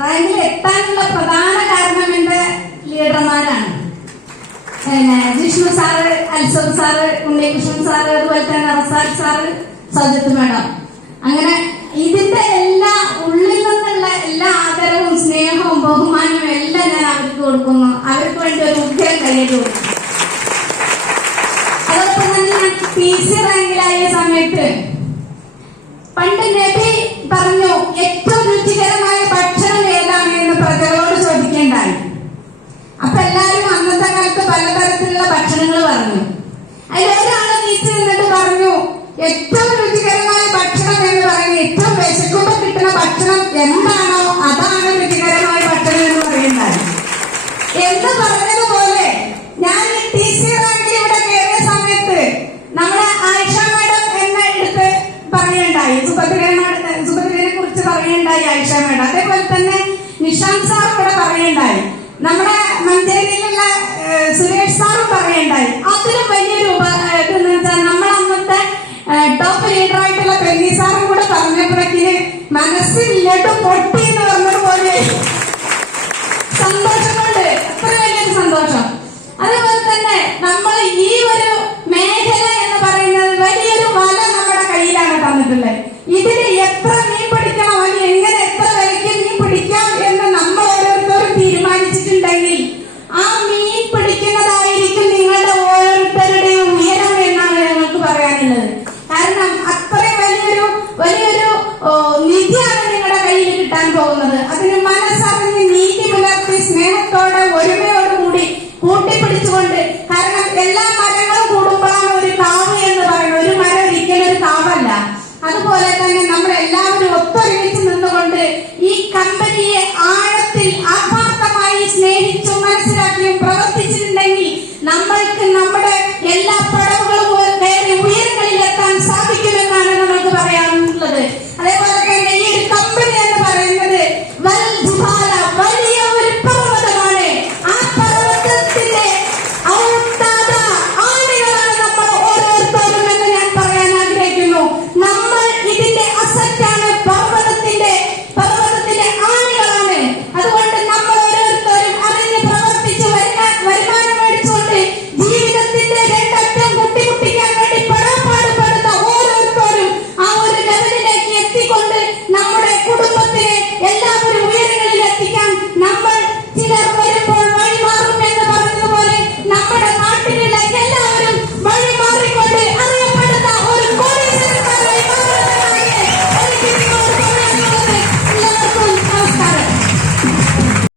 റാങ്കിൽ എത്താനുള്ള പ്രധാന കാരണം എന്റെ ലീഡർമാരാണ്. Jishnu sir, Alsar sir, Unnikrishnan sir, അതുപോലെ തന്നെ റസാഖ് സാറ്, സജിത്ത് മേഡം. അങ്ങനെ ഇതിന്റെ എല്ലാ ഉള്ളിൽ നിന്നുള്ള എല്ലാ ആദരവും സ്നേഹവും ബഹുമാനവും എല്ലാം ഞാൻ അവർക്ക് കൊടുക്കുന്നു. അവർക്ക് വേണ്ടി ഒരു ഉഗ്രം കയ്യേറ്റ് കൊടുക്കും. അതോടൊപ്പം തന്നെ ഞാൻ PC റാങ്കിലായ സമയത്ത് പണ്ട് നബി പറഞ്ഞു ഏറ്റവും രുചികരമായ ഭക്ഷണം ഏതാണ് എന്ന് പ്രജകളോട് ചോദിക്കേണ്ടായി. അപ്പൊ എല്ലാവരും അന്നത്തെ കാലത്ത് പലതരത്തിലുള്ള ഭക്ഷണങ്ങൾ പറഞ്ഞു. അതിലൊരാള് നീച്ചു നിന്നിട്ട് പറഞ്ഞു ഏറ്റവും രുചികരമായ ഭക്ഷണം എന്ന് പറയുന്നത് ഏറ്റവും വിശക്കുമ്പോ കിട്ടുന്ന ഭക്ഷണം എന്താണോ അതാണ് രുചികരമായ ഭക്ഷണം എന്ന് പറയുന്നത്. എന്ന് പറഞ്ഞതുപോലെ ഞാൻ TC റാങ്കിൽ ഇവിടെ കയറിയ സമയത്ത് നമ്മളെ ആയിഷ മേഡം എന്ന എടുത്ത് പറയുണ്ടായി, സുഭദ്രനെ കുറിച്ച് പറയുണ്ടായി ആയിഷ മേഡം. അതേപോലെ തന്നെ നിഷാന്ത് സാർ ഇവിടെ പറയുണ്ടായി, നമ്മുടെ മഞ്ചേരിയിലുള്ള സുരേഷ് സാറും പറയുണ്ടായി. അതിലും വലിയൊരു ഇതെന്ന് വെച്ചാൽ നമ്മൾ അന്നത്തെ ടോപ്പ് ലീഡറായിട്ടുള്ള പെന്നി സാറും കൂടെ പറഞ്ഞപ്പോഴേക്കിന് മനസ്സിൽ ലഡു പൊട്ടി എന്ന് പറഞ്ഞതുപോലെ സന്തോഷം കൊണ്ട് അത്ര വലിയൊരു സന്തോഷം. അതുപോലെ തന്നെ നമ്മൾ ഈ ഒരു മേഖല എന്ന് പറയുന്നത് വലിയൊരു വല നമ്മുടെ കയ്യിലാണ് തന്നിട്ടുള്ളത്. ഇതിന്